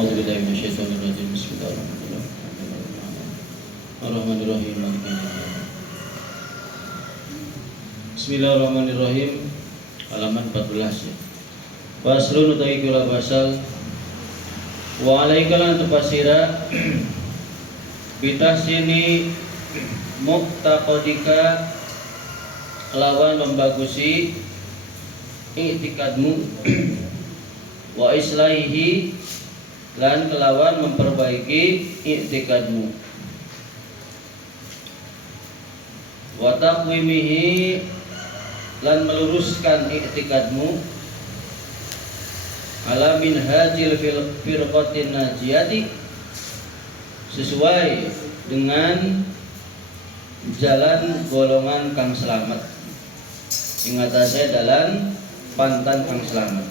A'udzubillahi minasyaitonirrajim. Bismillahirrahmanirrahim. Bismillahirrahmanirrahim. Halaman 14 ya. Faslun utawi kula basal wa alaikalan tepasira bitahsini muqtaqadika lawan membagusi i'tikadmu wa islahihi lan kelawan memperbaiki i'tikadmu wa taqwimihi lan meluruskan i'tikadmu ala minhajil firqatin najiyati sesuai dengan jalan golongan kang selamat. Ingat saya dalam pantan kang selamat.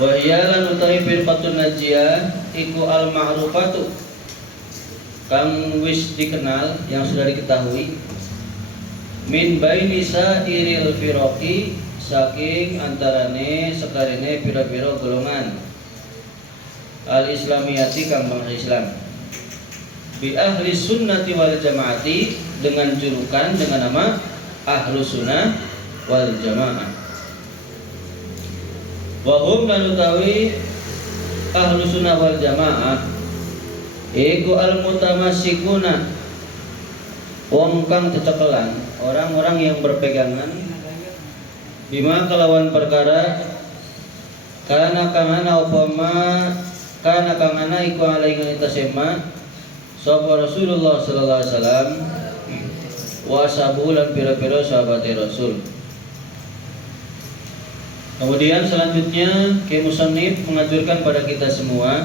Wa hiya lan utawi firqatun najiyah iku al ma'rufatu kang wis dikenal yang sudah diketahui min baini sairil firaqi saking antarane sekarene pira-pira golongan al islamiyati kang bangsa Islam bi ahli sunnati wal jamaati dengan julukan dengan nama ahlu sunnah wal jamaah wa hum lan utawi ahlu sunnah wal jamaah iku al mutamassikuna wong kang cecekelan orang-orang yang berpegangan bima kelawan perkara kana kangana upama kana kangana iku alaihi tasema sapa Rasulullah sallallahu alaihi wasallam wa sahabulan pira-pira sahabat Rasul. Kemudian selanjutnya Ki Musannif mengajarkan pada kita semua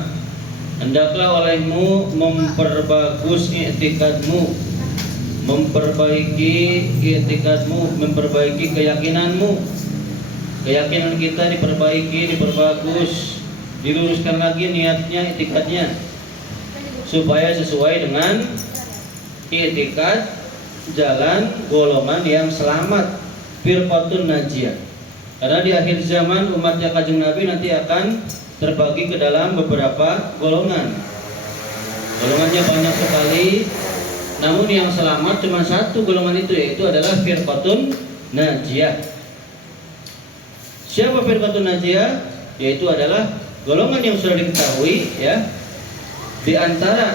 hendaklah olehmu memperbagus i'tikadmu, memperbaiki i'tikadmu, memperbaiki keyakinanmu. Keyakinan kita diperbaiki, diperbagus, diluruskan lagi niatnya, i'tikadnya supaya sesuai dengan i'tikad jalan golongan yang selamat firqatun najiyah. Karena di akhir zaman umatnya Kanjeng Nabi nanti akan terbagi ke dalam beberapa golongan. Golongannya banyak sekali, namun yang selamat cuma satu golongan itu, yaitu adalah firqatun najiyah. Siapa firqatun najiyah? Yaitu adalah golongan yang sudah diketahui ya di antara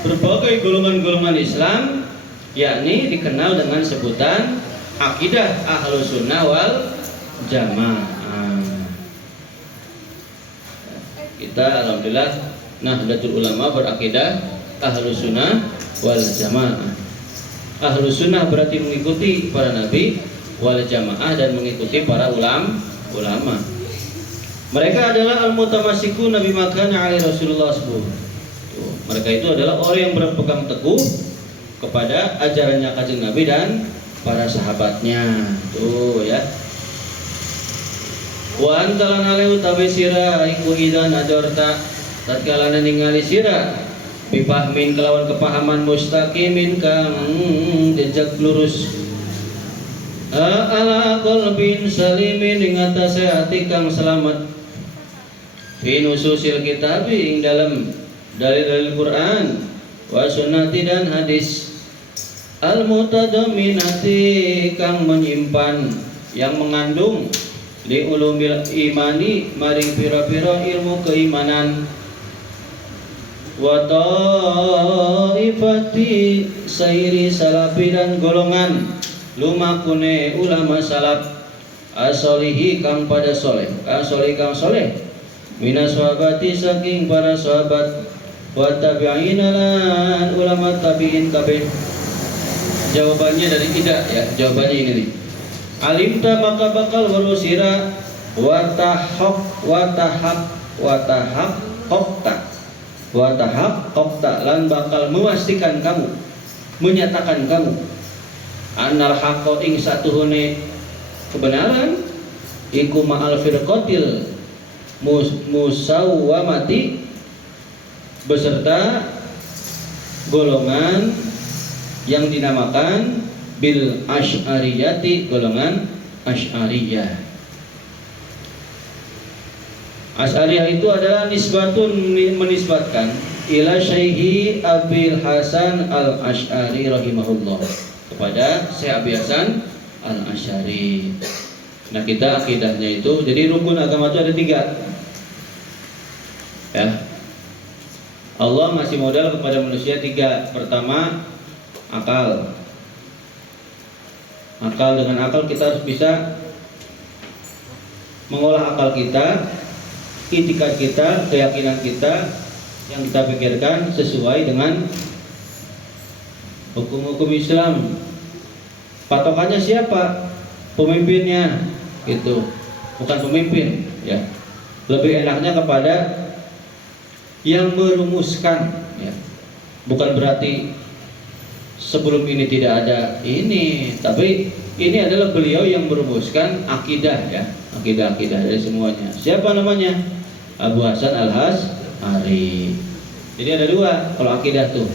berbagai golongan-golongan Islam, yakni dikenal dengan sebutan akidah ahlus sunnah wal jamaah. Kita alhamdulillah Nahdlatul Ulama berakidah ahlus sunnah wal jamaah. Ahlus sunnah berarti mengikuti para nabi, wal jamaah dan mengikuti para ulama. Mereka adalah al-mutamassikun nabi makana alaihi Rasulullah sallallahu. Mereka itu adalah orang yang berpegang teguh kepada ajarannya Kanjeng Nabi dan para sahabatnya. Tuh ya. Wa antalan alaihi utawi sira iku idan adorta tatkala ningali sira bifahmin kelawan kepahaman mustaqimin kang jejak lurus ala qalbin salimin ing atase ati kang selamat fi nususil kitab ing dalam dalil-dalil Quran wa sunnati dan hadis al mutadamminati kang menyimpan yang mengandung li ulumil imani maring pira-pira ilmu keimanan wa taifati sairi salafi dan golongan lumakune ulama salaf asolihi kang pada soleh kang soleh minas sahabati saking para sahabat wa tabi'ina lan ulama tabi'in kabeh. Jawabannya dari tidak ya, jawabannya ini nih. Alimta maka bakal warusira watahaqta lan bakal memastikan kamu, menyatakan kamu annal haqqo ing satuhune kebenaran iku ma'al firqatil musawwamati beserta golongan yang dinamakan bil asy'ariyati, golongan asy'ariyah. Asy'ariyah itu adalah nisbatun, menisbatkan ila Syekhi Abil Hasan Al-Asy'ari rahimahullah, kepada Syekh Abi Hasan Al-Asy'ari. Nah, kita akidahnya itu, jadi rukun agama itu ada 3. Ya. Allah masih modal kepada manusia 3. Pertama, akal. Akal, dengan akal kita harus bisa mengolah akal kita, itikad kita, keyakinan kita yang kita pikirkan sesuai dengan hukum-hukum Islam. Patokannya siapa? Pemimpinnya, gitu. Bukan pemimpin, ya. Lebih enaknya kepada yang merumuskan, ya. Bukan berarti sebelum ini tidak ada ini, tapi ini adalah beliau yang merumuskan akidah, ya. Akidah-akidah dari semuanya. Siapa namanya? Abu Hasan Al-Asy'ari. Jadi ada 2 kalau akidah tuh.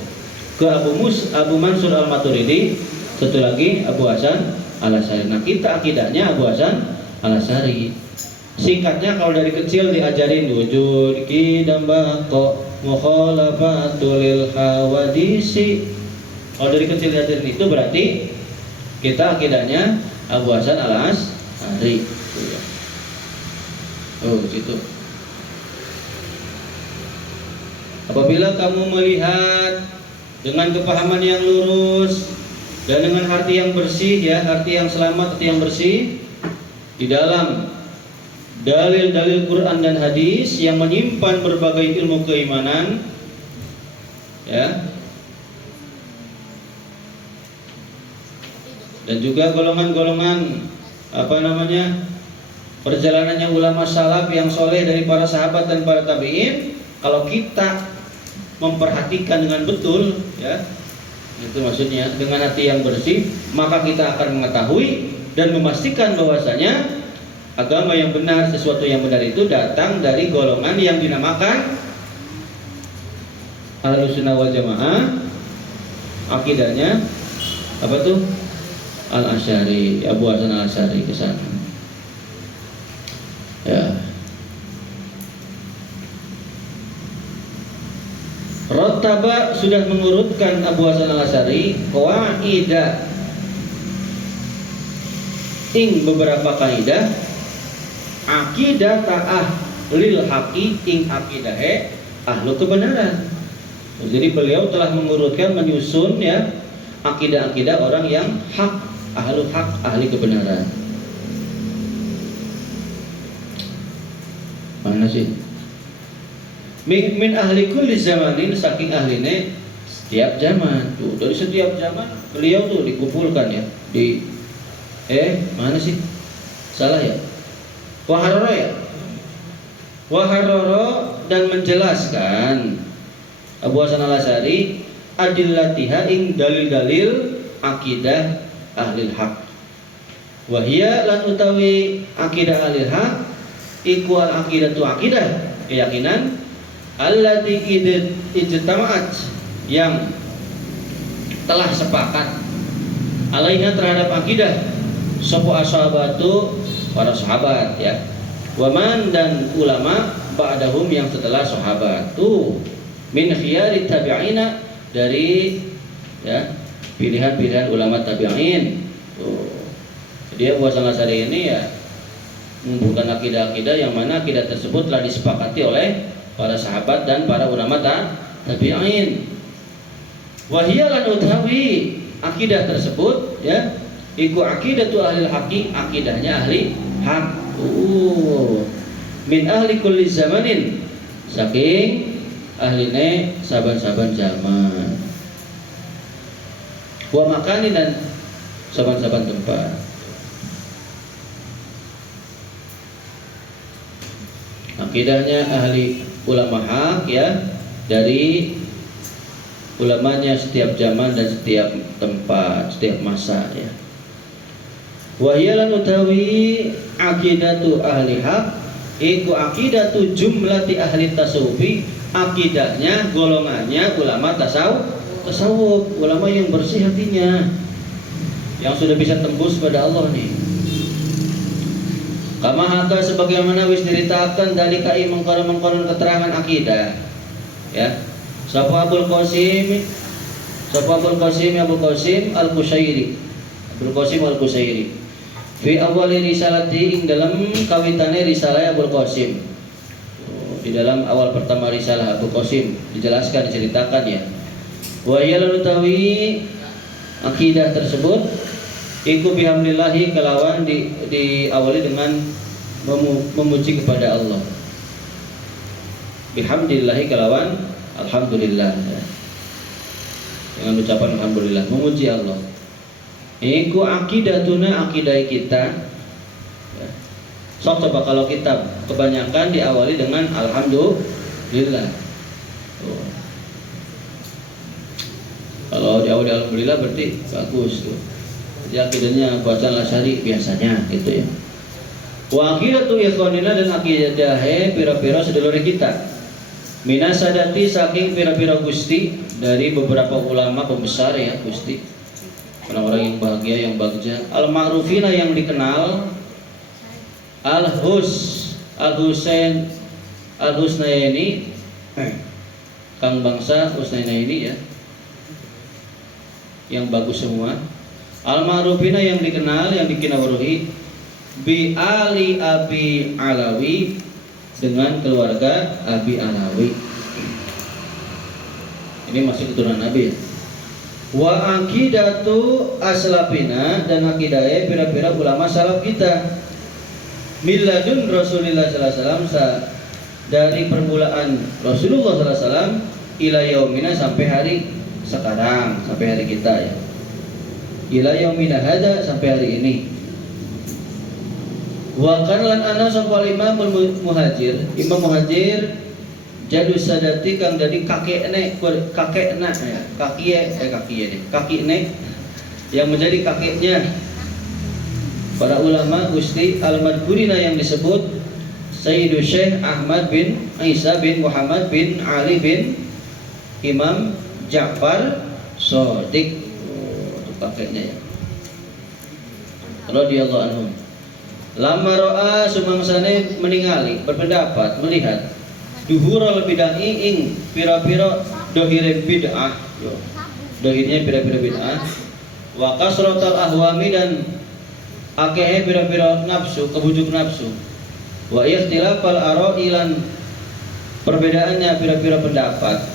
Ke Abu Mansur Al-Maturidi, satu lagi Abu Hasan Al-Asy'ari. Nah, kita akidahnya Abu Hasan Al-Asy'ari. Singkatnya kalau dari kecil diajarin wujud qidam baqa mukhalafatul lil hawadisi. Kalau dari kecil diajarin itu berarti kita akidahnya Abu Hasan Al-Asy'ari. Oh, situ. Apabila kamu melihat dengan kepahaman yang lurus dan dengan hati yang bersih, ya, hati yang selamat, hati yang bersih, di dalam dalil-dalil Quran dan hadis yang menyimpan berbagai ilmu keimanan, ya, dan juga golongan-golongan perjalanannya ulama salaf yang soleh dari para sahabat dan para tabi'in. Kalau kita memperhatikan dengan betul, ya, itu maksudnya dengan hati yang bersih, maka kita akan mengetahui dan memastikan bahwasanya agama yang benar, sesuatu yang benar itu datang dari golongan yang dinamakan Ahlussunnah wal Jamaah. Akidahnya apa tuh? Al-Asy'ari, Abu Hasan Al-Asy'ari ke sana. Ya. Rattaba sudah mengurutkan Abu Hasan Al-Asy'ari qawaida ing beberapa kaidah akidah ta'ah lil haqi ing akidahe ahlu kebenaran. Jadi beliau telah mengurutkan, menyusun, ya, akidah-akidah orang yang hak, ahlu hak, ahli kebenaran. Mana sih? Min ahli kulli zamanin, saking ahline setiap zaman. Tuh, dari setiap zaman beliau tuh dikumpulkan, ya. Mana sih? Salah, ya? Waharoro, ya? Waharoro, dan menjelaskan Abu Hasan Al-Asy'ari adillatiha ing dalil-dalil akidah ahli haq. Wahia lan utawi akidah ahli haq iku al aqidatu akidah, keyakinan allati ijtama'at, yang telah sepakat alaiha, terhadap akidah sapa ashabatu, para sahabat, ya, waman, dan ulama ba'dahum, yang setelah sahabat, tuh min khiyari tabi'ina, dari, ya, pilihan-pilihan ulama tabi'in. Tuh. Jadi Abu Hasan Al-Asy'ari ini, ya, mengumpulkan akidah-akidah yang mana akidah tersebut telah disepakati oleh para sahabat dan para ulama tabi'in. Wahia lan utawi akidah tersebut, ya, iku akidatu ahli haqi, akidahnya ahli haq. Min ahli kulli zamanin, saking ahline saban-saban zaman. Wa makani, dan saban-saban tempat. Akidahnya ahli ulama haq, ya, dari ulamanya setiap zaman dan setiap tempat, setiap masa, ya. Wahyalan utawi akidatu ahli haq iku akidatu jumlati ahli tasawufi, akidahnya, golongannya ulama tasawuf, ulama yang bersih hatinya, yang sudah bisa tembus pada Allah nih. Kama haka sebagaimana wis diritakan dari kai mengkonon keterangan akidah. Ya. Sapa Abul Qasim Al-Qushairi. Abul Qasim Al-Qushairi. Fi awali risalati ing dalam kawitane risalah Abul Qasim. Di dalam awal pertama risalah Abul Qasim dijelaskan diceritakan ya. Wa yalan utawi akidah tersebut iku bihamdillahi kelawan diawali dengan memuji kepada Allah. Bihamdillahi kelawan alhamdulillah. Dengan ucapan alhamdulillah, memuji Allah. Iku akidatuna akidah kita. Sok coba kalau kitab kebanyakan diawali dengan alhamdulillah. Kalau diawali alhamdulillah berarti bagus tuh. Jadi akidahnya bacaan Asy'ari biasanya gitu ya. Wa aqidatu ikhwanina dan akidah pira-pira sedulur kita. Minasadati saking pira-pira gusti dari beberapa ulama pembesar ya gusti. Orang-orang yang bahagia yang bagja. Al-ma'rufina yang dikenal. Al-Husain Al-Husnaini Kang bangsa Husnaini ya. Yang bagus semua. Al-ma'rufina yang dikenal, yang dikinawruhi bi ali Abi Alawi dengan keluarga Abi Alawi. Ini masih keturunan Nabi ya. Wa aqidatu aslafina dan akidahnya pira-pira ulama salaf kita. Milladun Rasulullah sallallahu alaihi wasallam dari permulaan Rasulullah sallallahu alaihi wasallam ila yaumina sampai hari sekarang, sampai hari kita ya. Ila yaumina hada sampai hari ini. Wa kan ana sapa Imam Muhajir jadu sadati kang dadi kakekne ya. Kakekne yang menjadi kakeknya para ulama Gusti Al-Madkurina yang disebut Sayyidu Syekh Ahmad bin Isa bin Muhammad bin Ali bin Imam Ja'far Shadiq. Pakainya ya. Radhiyallahu anhum. Lama ro'a sumangsane meningali berpendapat melihat duhurul bid'ah ing pira-pira dohire bid'ah. Dohirnya pira-pira bid'ah. Wa kasratul ahwami dan akeh pira-pira nafsu, kebujuk nafsu. Wa ikhtilafal ara'i lan perbedaannya pira-pira pendapat.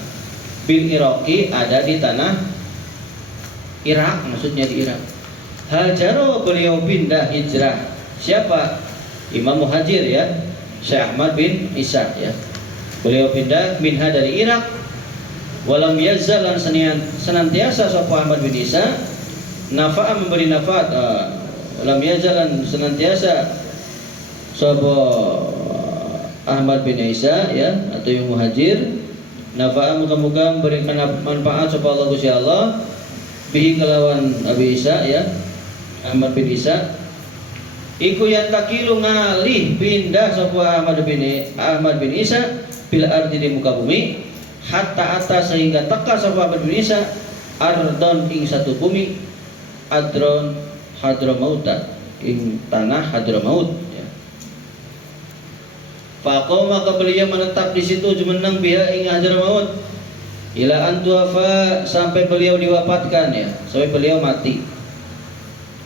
Bil Iraqi ada di tanah Irak, maksudnya di Irak. Hajaro beliau pindah hijrah. Siapa? Imam Muhajir ya, Syekh Ahmad bin Isa ya. Beliau pindah minha dari Irak. Walam yazal senantiasa sapa Ahmad bin Isa nafa'a memberi nafaat. Walam yazal senantiasa sapa Ahmad bin Isa ya atau yang Muhajir nafa'a muga-muga memberikan manfaat sapa Allah Gusti Allah bihi kelawan Abi Isa ya Ahmad bin Isa iku yang takilu ngalih pindah sapa Ahmad bin Isa bil ardi di muka bumi hatta atas sehingga teka sapa Ahmad bin Isa ardon ing satu bumi adron Hadramauta ing tanah Hadramaut ya. Faqoma maka beliau menetap di situ jumeneng biha ing Hadramaut ila antuafa sampai beliau diwafatkan ya, sampai beliau mati.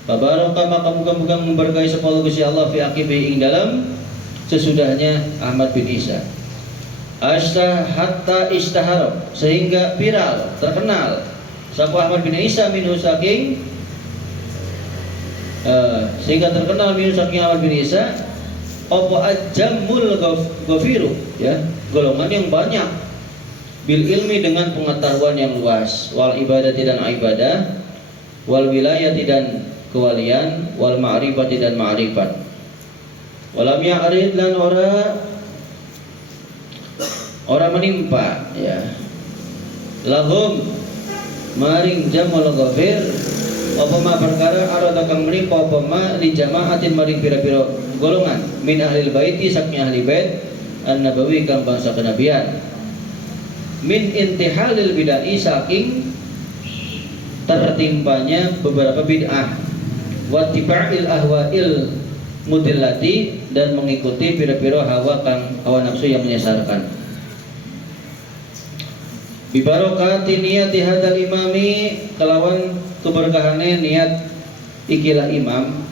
Babaraka maka muga-muga memberkahi sapa Gusti Allah fi aqibi ing dalam sesudahnya Ahmad bin Isa. Hatta istahara sehingga viral terkenal sapa Ahmad bin Isa minhu saking sehingga terkenal minhu saking Ahmad bin Isa apa ajamul ghafiru ya, golongan yang banyak bil ilmi dengan pengetahuan yang luas, wal ibadati dan ibadah, wal wilayati dan kewalian, wal ma'rifati dan ma'rifat. Walam ya'rid lan ora menimpa ya. Lahum maring jamul ghafir apa ma perkara arada kang menimpa apa ma li jamaatin maring pira-pira golongan min ahlil baiti saking ahli bait an-nabawi kang bangsa kenabian. Min intihalil bid'ah saking tertimpanya beberapa bid'ah wa tiba'il ahwa'il mudillati dan mengikuti pira-pira hawa nafsu yang menyesarkan. Bibarokati niati hadal imami, kelawan keberkahane niat ikilah imam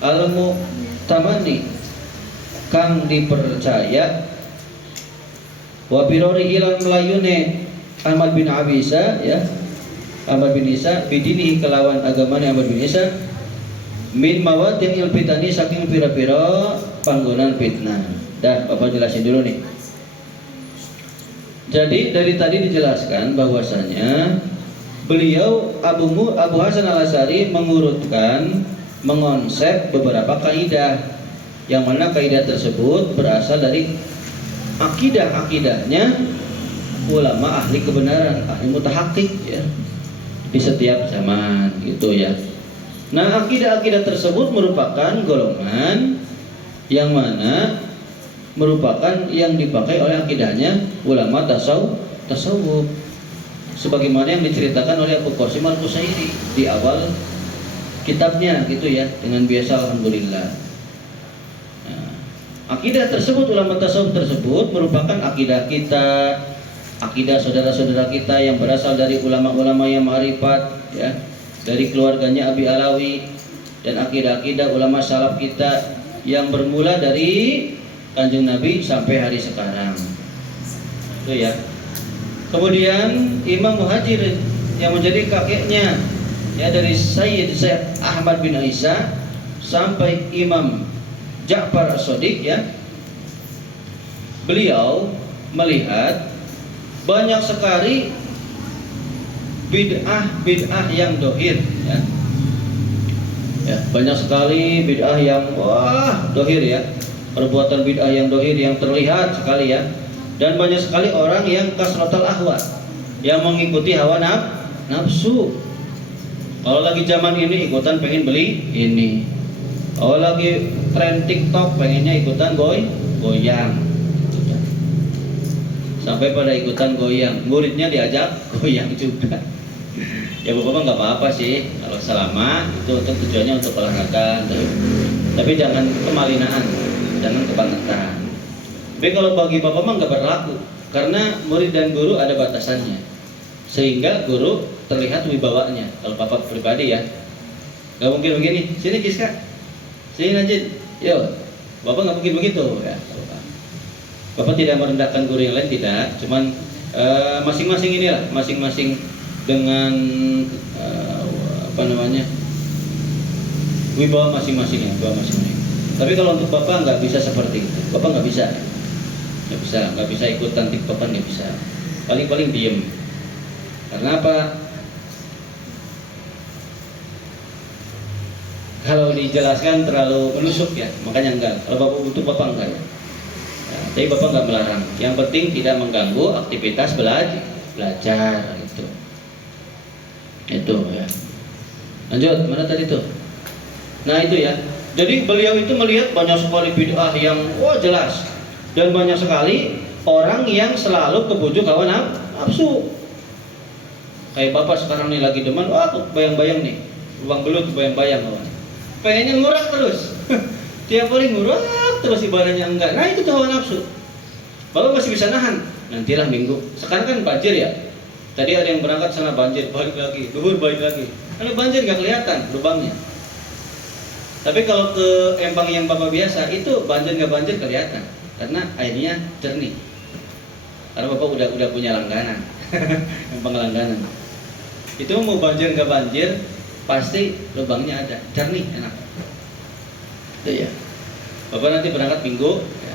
almu tamani kang dipercaya wa birori hilan melayune Ahmad bin Abisa ya, Ahmad bin Isa bidinihi kelawan agamane Ahmad bin Isa min mawadin ilfitani saking pira-pira panggonan fitnah. Dah Bapak jelasin dulu nih. Jadi dari tadi dijelaskan bahwasanya beliau Abu Hasan Al-Asy'ari mengurutkan, mengonsep beberapa kaidah, yang mana kaidah tersebut berasal dari akidahnya ulama ahli kebenaran, ahli mutahaqqik ya, di setiap zaman gitu ya. Nah, akidah-akidah tersebut merupakan golongan yang mana merupakan yang dipakai oleh akidahnya ulama tasawuf sebagaimana yang diceritakan oleh Abu Qasim Al-Qusairi di awal kitabnya gitu ya, dengan biasa alhamdulillah. Nah, akidah tersebut, ulama tasawuf tersebut merupakan akidah kita, akidah saudara-saudara kita yang berasal dari ulama-ulama yang ma'rifat ya, dari keluarganya Abi Alawi, dan akidah-akidah ulama salaf kita yang bermula dari Kanjeng Nabi sampai hari sekarang. Itu ya. Kemudian Imam Muhajir yang menjadi kakeknya ya, dari Sayyid Ahmad bin Isa sampai Imam Ja'far As-Shadiq ya. Beliau melihat banyak sekali bid'ah yang dohir ya. Ya, banyak sekali bid'ah yang dohir ya. Perbuatan bid'ah yang dohir yang terlihat sekali ya. Dan banyak sekali orang yang kasratul ahwa, yang mengikuti hawa nafsu. Kalau lagi zaman ini ikutan pengen beli ini. Kalau lagi tren TikTok pengennya ikutan goyang. Sampai pada ikutan goyang, muridnya diajak goyang juga. Ya Bapak nggak apa-apa sih kalau selama itu untuk tujuannya untuk olahraga, tapi jangan kemalinaan, jangan kebangetan. Tapi kalau bagi Bapak mah nggak berlaku, karena murid dan guru ada batasannya, sehingga guru terlihat wibawanya. Kalau Bapak pribadi ya, nggak mungkin begini. Sini Kiska, sini Najib, yo. Bapak nggak mungkin begitu ya. Bapak tidak merendahkan guru yang lain, tidak. Cuman masing-masing inilah, masing-masing dengan wibawa masing-masing ya, wibawa masing-masing. Tapi kalau untuk Bapak nggak bisa seperti itu. Bapak nggak bisa ikutan TikTokan, nggak bisa. Paling-paling diem. Karena apa? Kalau dijelaskan terlalu menusuk ya, makanya enggak. Kalau Bapak butuh, Bapak enggak ya. Nah, tapi Bapak enggak melarang. Yang penting tidak mengganggu aktivitas belajar gitu. Itu ya. Lanjut, mana tadi tuh? Nah itu ya. Jadi beliau itu melihat banyak sekali bid'ah yang jelas, dan banyak sekali orang yang selalu kebujuk hawa nafsu. Kayak Bapak sekarang nih lagi demen, bayang-bayang nih, lubang belut bayang-bayang kawan. Pengennya ngurak terus. Tiap hari ngurak terus, ibadahnya enggak. Nah itu tuh hawa nafsu. Bapak masih bisa nahan. Nantilah minggu. Sekarang kan banjir ya. Tadi ada yang berangkat sana banjir, balik lagi, duhur balik lagi. Kalau banjir nggak kelihatan lubangnya. Tapi kalau ke empang yang Bapak biasa, itu banjir nggak banjir kelihatan, karena airnya jernih. Karena Bapak udah punya langganan, empang langganan. Itu mau banjir nggak banjir, pasti lubangnya ada, jernih, enak. Itu ya. Bapak nanti berangkat Minggu, ya.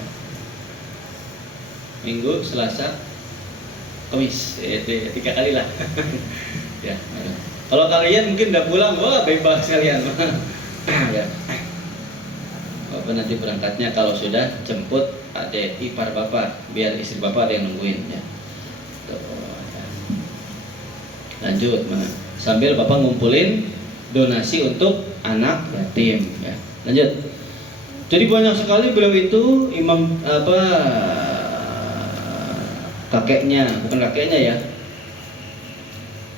Minggu, Selasa, Kamis, 3 kali lah. Ya. Kalau kalian mungkin udah pulang, bebas kalian. Ya. Bapak nanti berangkatnya kalau sudah jemput adik ipar Bapak, biar istri Bapak ada yang nungguin ya. Lanjut, sambil Bapak ngumpulin donasi untuk anak yatim ya. Lanjut. Jadi banyak sekali beliau itu kakeknya, bukan kakeknya ya,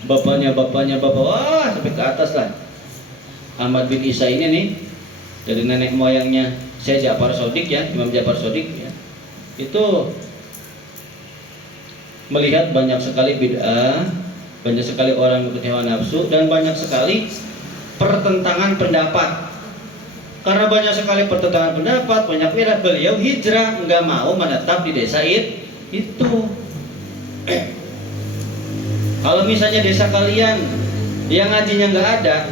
bapaknya Bapak, sampai ke atas lah. Ahmad bin Isa ini nih, dari nenek moyangnya Syekh Ja'far Shadiq ya, Imam Ja'far Shadiq ya, itu melihat banyak sekali bid'ah, banyak sekali orang mengikuti hawa nafsu, dan banyak sekali pertentangan pendapat. Karena banyak sekali pertentangan pendapat, banyak bid'ah, beliau hijrah, nggak mau menetap di desa itu. Kalau misalnya desa kalian yang ngajinya nggak ada,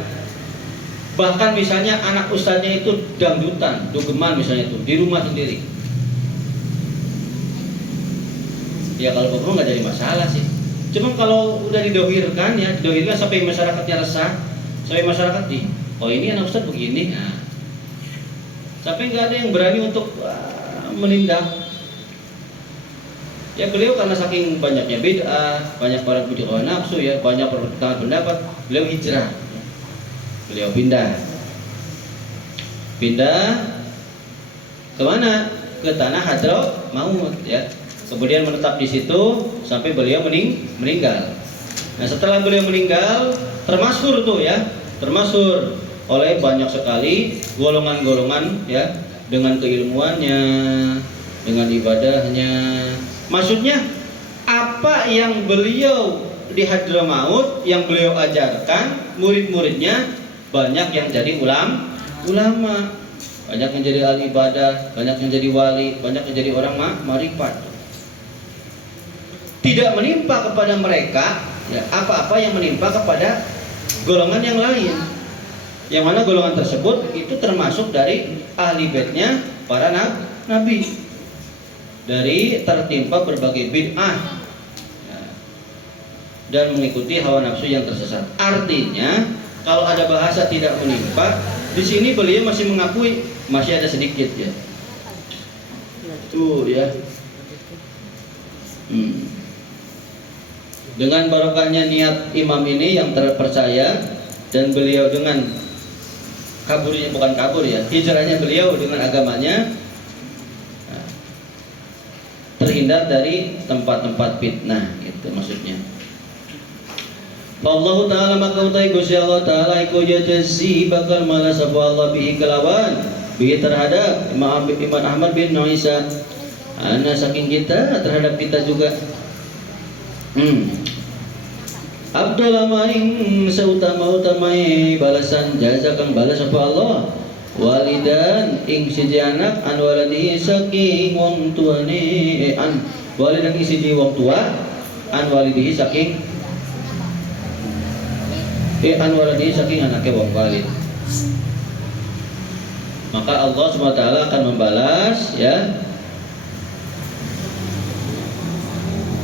bahkan misalnya anak ustadznya itu dangdutan, dugeman misalnya itu di rumah sendiri, ya kalau bapak nggak jadi masalah sih. Cuma kalau udah didohirkan ya, didohirkan sampai masyarakatnya resah, sampai masyarakat oh ini anak ustadz begini, nah, sampai nggak ada yang berani untuk menindak. Ya beliau karena saking banyaknya bid'ah, banyak orang puji hawa nafsu ya, banyak pertentangan pendapat, beliau hijrah. Beliau pindah ke mana? Ke tanah Hadramaut ya. Kemudian menetap di situ sampai beliau meninggal. Nah, setelah beliau meninggal, termasyhur tuh ya, termasyhur oleh banyak sekali golongan-golongan ya, dengan keilmuannya, dengan ibadahnya. Maksudnya apa yang beliau di Hadramaut, yang beliau ajarkan, murid-muridnya banyak yang jadi ulama, banyak yang jadi ahli ibadah, banyak yang jadi wali, banyak yang jadi orang marifat. Tidak menimpa kepada mereka ya, apa-apa yang menimpa kepada golongan yang lain, yang mana golongan tersebut itu termasuk dari ahli baitnya para nabi, dari tertimpa berbagai bid'ah dan mengikuti hawa nafsu yang tersesat. Artinya kalau ada bahasa tidak menimpa, di sini beliau masih mengakui masih ada sedikit ya. Tuh ya. Dengan barokahnya niat imam ini yang terpercaya, dan beliau dengan kaburnya, bukan kabur ya, hijrahnya beliau dengan agamanya, terhindar dari tempat-tempat fitnah, itu maksudnya. Allah Ta'ala maka utai Gusti Allah Ta'ala iku jazi bakal malas apa Allah bihi kelawan bihi terhadap Imam Ahmad bin Isa, ana saking kita terhadap kita juga. Abdullah maing seutama-utamai balasan jaza kang balas apa Allah walidan ing siji anak an waladi saking wong tuane an walidan ing siji wong tua an walidihi saking an waladihi saking anaknya wong walid. Maka Allah SWT akan membalas ya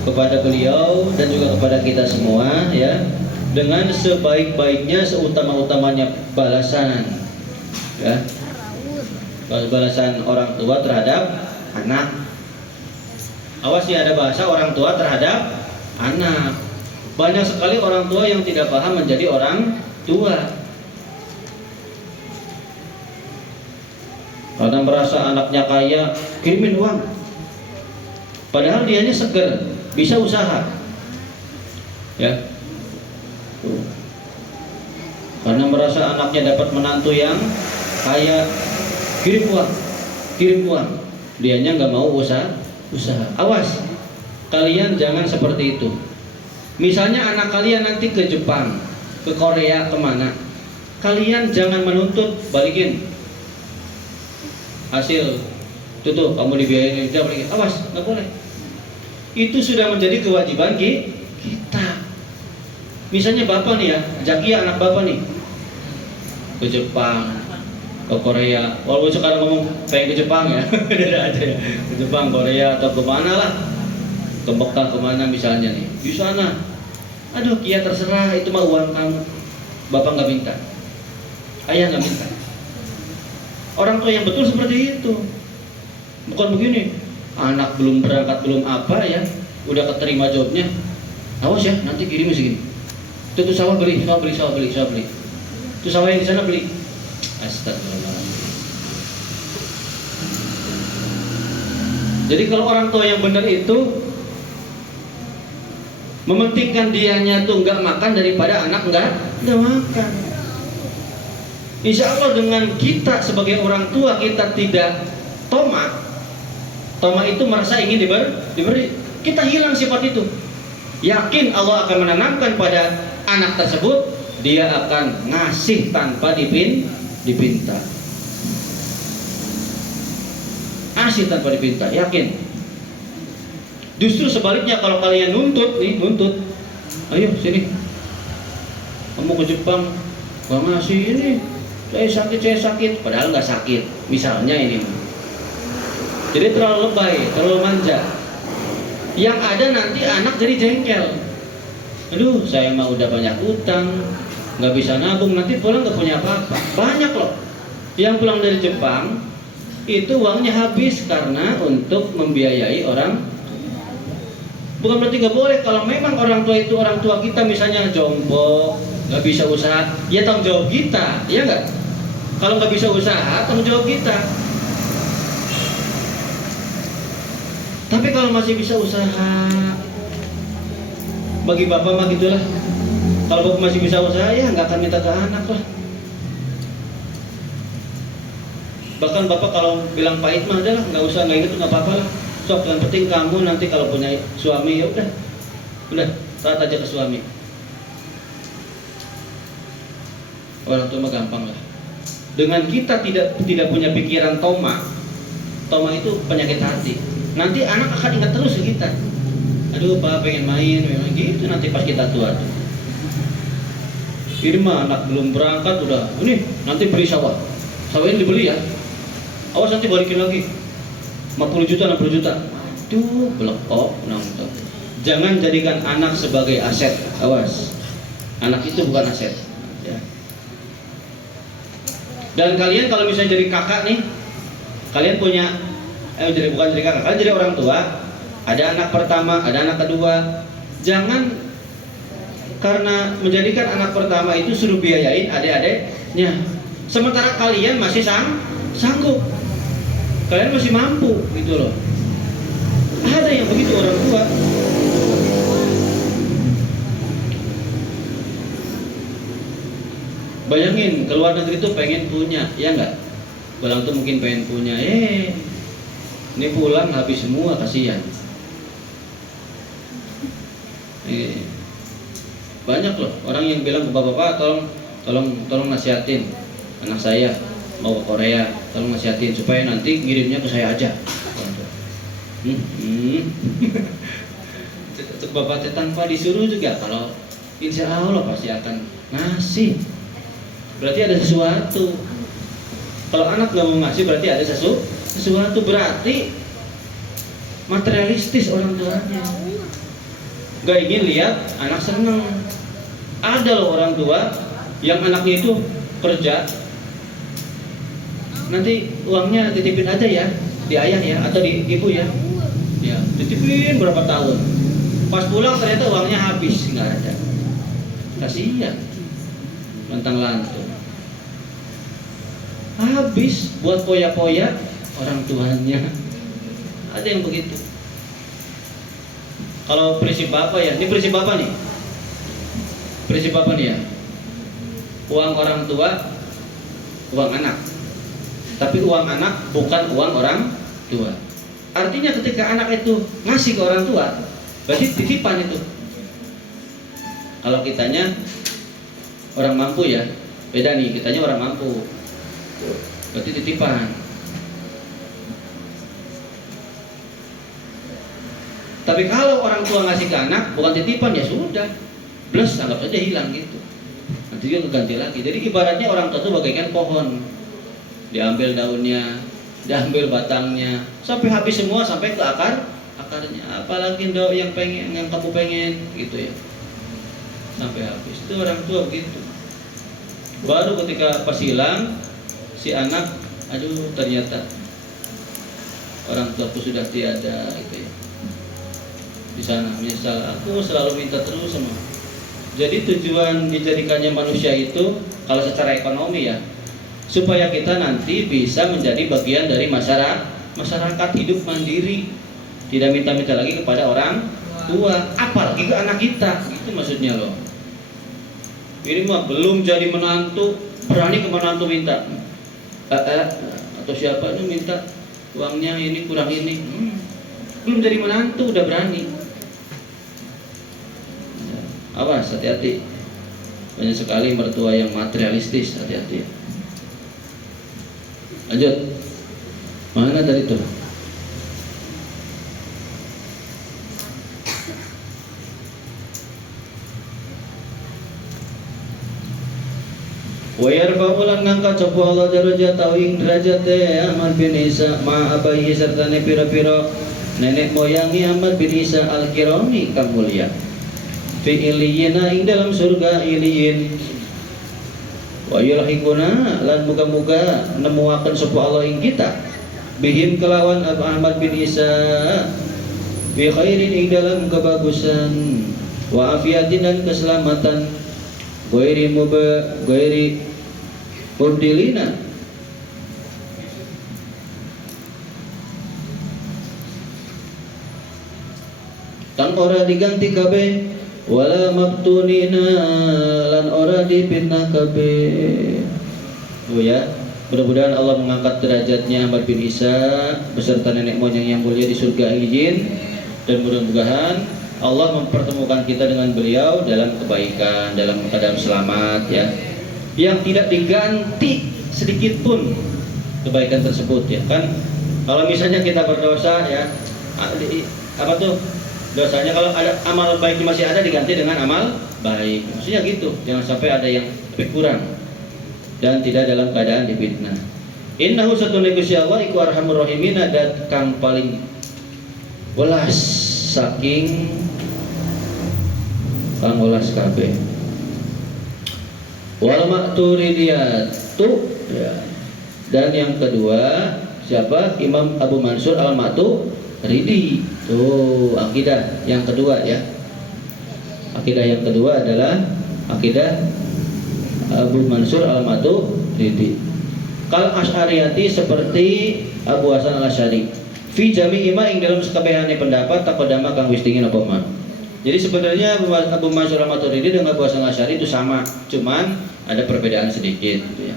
kepada beliau dan juga kepada kita semua ya, dengan sebaik-baiknya, seutama-utamanya balasan ya, balasan orang tua terhadap anak. Awas ya, ada bahasa orang tua terhadap anak. Banyak sekali orang tua yang tidak paham menjadi orang tua karena merasa anaknya kaya, kirimin uang, padahal dianya seger, bisa usaha ya. Karena merasa anaknya dapat menantu yang kaya, kirim uang, dianya nggak mau usaha. Awas, kalian jangan seperti itu. Misalnya anak kalian nanti ke Jepang, ke Korea, kemana, kalian jangan menuntut balikin hasil tuh kamu dibiayain, jangan balikin. Awas, nggak boleh. Itu sudah menjadi kewajiban kita. Misalnya bapak nih ya, Zakia anak bapak nih ke Jepang, ke Korea. Walaupun sekarang ngomong pengen ke Jepang ya, ada aja ya, ke Jepang, Korea atau kemana lah, ke Mekah kemana misalnya nih, di sana. Aduh, Kia terserah, itu mah uang kamu. Bapak nggak minta, ayah nggak minta. Orang tua yang betul seperti itu, bukan begini. Anak belum berangkat, belum apa ya, udah keterima jobnya. Awas ya, nanti kirim segini. Itu sawah beli. Itu sawah yang di sana beli. Astagfirullahaladzim. Jadi kalau orang tua yang benar itu mementingkan dianya tuh nggak makan daripada anak nggak makan. Insya Allah dengan kita sebagai orang tua kita tidak toma itu merasa ingin diberi, kita hilang sifat itu. Yakin Allah akan menanamkan pada anak tersebut, dia akan ngasih tanpa dipinta. Ngasih tanpa dipinta, yakin. Justru sebaliknya, kalau kalian nuntut, ayo sini, kamu ke Jepang, gak ngasih ini, saya sakit, padahal nggak sakit, misalnya ini. Jadi terlalu lebay, terlalu manja. Yang ada nanti anak jadi jengkel. Aduh, saya mah udah banyak utang, nggak bisa nabung, nanti pulang nggak punya apa-apa. Banyak loh yang pulang dari Jepang itu uangnya habis karena untuk membiayai orang. Bukan berarti nggak boleh. Kalau memang orang tua itu orang tua kita misalnya jompo, nggak bisa usaha, ya tanggung jawab kita, ya nggak? Kalau nggak bisa usaha, tanggung jawab kita. Tapi kalau masih bisa usaha, bagi bapak mah gitulah. Kalau bapak masih bisa usaha, ya nggak akan minta ke anak lah. Bahkan bapak kalau bilang pahit mah adalah nggak usah, nggak inget, nggak apa-apa lah. Sok, yang penting kamu nanti kalau punya suami, ya udah taat aja ke suami. Orang tua mah gampang lah. Dengan kita tidak punya pikiran toma itu penyakit hati. Nanti anak akan ingat terus ke kita. Aduh pak, pengen main gitu nanti pas kita tua tuh. Ini mah anak belum berangkat udah, ini nanti beli sawah ini dibeli ya, awas nanti balikin lagi 50 juta 60 juta. Tuh belekok nonton. Jangan jadikan anak sebagai aset, awas. Anak itu bukan aset ya. Dan kalian kalau misalnya jadi kakak nih, kalian punya bukan jadi kakak, kalian jadi orang tua, ada anak pertama, ada anak kedua. Jangan karena menjadikan anak pertama itu suruh biayain adik-adiknya, sementara kalian masih sanggup, kalian masih mampu gitu loh. Ada yang begitu orang tua. Bayangin ke luar negeri tuh pengen punya, ya enggak? Pulang tuh mungkin pengen punya, ini pulang habis semua, kasihan. Banyak loh orang yang bilang ke bapak-bapak, tolong nasihatin anak saya mau ke Korea, tolong nasihatin supaya nanti ngirimnya ke saya aja. Bapak tanpa disuruh juga, kalau insya Allah pasti akan ngasih. Berarti ada sesuatu. Kalau anak nggak mau ngasih berarti ada sesuatu, berarti materialistis orang tuanya. Gak ingin lihat anak seneng. Ada loh orang tua yang anaknya itu kerja, nanti uangnya titipin aja ya di ayah ya atau di ibu ya, titipin berapa tahun. Pas pulang ternyata uangnya habis, nggak ada. Kasihan, lantang-lantung. Habis buat poya-poya orang tuanya. Ada yang begitu. Kalau prinsip bapak ya, ini prinsip bapak nih. Prinsip bapak nih ya. Uang orang tua, uang anak. Tapi uang anak bukan uang orang tua. Artinya ketika anak itu ngasih ke orang tua, berarti titipan itu. Kalau kitanya orang mampu ya, beda nih, kitanya orang mampu. Berarti titipan. Tapi kalau orang tua ngasih ke anak bukan titipan, ya sudah, plus anggap aja hilang gitu. Nanti dia keganti lagi. Jadi ibaratnya orang tua itu bagaikan pohon, diambil daunnya, diambil batangnya, sampai habis semua, sampai ke akarnya. Apalagi yang kamu pengen gitu ya, sampai habis. Itu orang tua begitu. Baru ketika pas hilang si anak, aduh ternyata orang tuaku sudah tiada gitu ya. Di sana misal aku selalu minta terus sama. Jadi tujuan dijadikannya manusia itu kalau secara ekonomi ya, supaya kita nanti bisa menjadi bagian dari masyarakat hidup mandiri, tidak minta-minta lagi kepada orang tua, apalagi ke anak kita. Itu maksudnya loh. Ini mah belum jadi menantu berani kemana tuh minta, atau siapa itu minta uangnya ini kurang ini, belum jadi menantu udah berani. Awas, hati-hati. Banyak sekali mertua yang materialistis, hati-hati. Lanjut. Mana tadi itu? Wa yarfa'u lan ngangkat sapa Allah darajatahu ing derajate Ahmad bin Isa ma abahi sertane pira-pira nenek moyangi Ahmad bin Isa al-kirami kang mulya fi iliyina ing dalam surga iliyin. Wa yulhiquna lan muga-muga nemuaken sapa Allah ing kita bihim kelawan Ahmad bin Isa bi khairin ing dalam kebagusan wa afiatin dan keselamatan Goiri mubdilina kang ora diganti kabeh wala mabtunina lan ora dipitnah kabeh. Oh ya, mudah-mudahan Allah mengangkat derajatnya Ahmad bin Isa beserta nenek moyang yang mulia di surga Ilyin, dan mudah-mudahan Allah mempertemukan kita dengan beliau dalam kebaikan, dalam keadaan selamat ya, yang tidak diganti sedikit pun kebaikan tersebut ya kan. Kalau misalnya kita berdosa ya, apa tuh dosanya, kalau ada amal baik masih ada diganti dengan amal baik, maksudnya gitu, jangan sampai ada yang lebih kurang dan tidak dalam keadaan difitnah. Innahu satuna Gusti Allah iku arhamur rahimin, ada kang paling welas saking kang welas kabeh. Wal ma'turidiyatu ya. Dan yang kedua siapa? Imam Abu Mansur Al-Maturidi. Tuh akidah yang kedua ya. Akidah yang kedua adalah akidah Abu Mansur Al-Maturidi. Kal Asy'ariyati seperti Abu Hasan Al-Asy'ari. Fi jami'i ma ing dalam sekabehane pendapat taqaddama kang wis dingin apa mah. Jadi sebenarnya Abu Mansur Al-Maturidi dengan Abu Hasan Al-Asy'ari itu sama, cuman ada perbedaan sedikit gitu ya.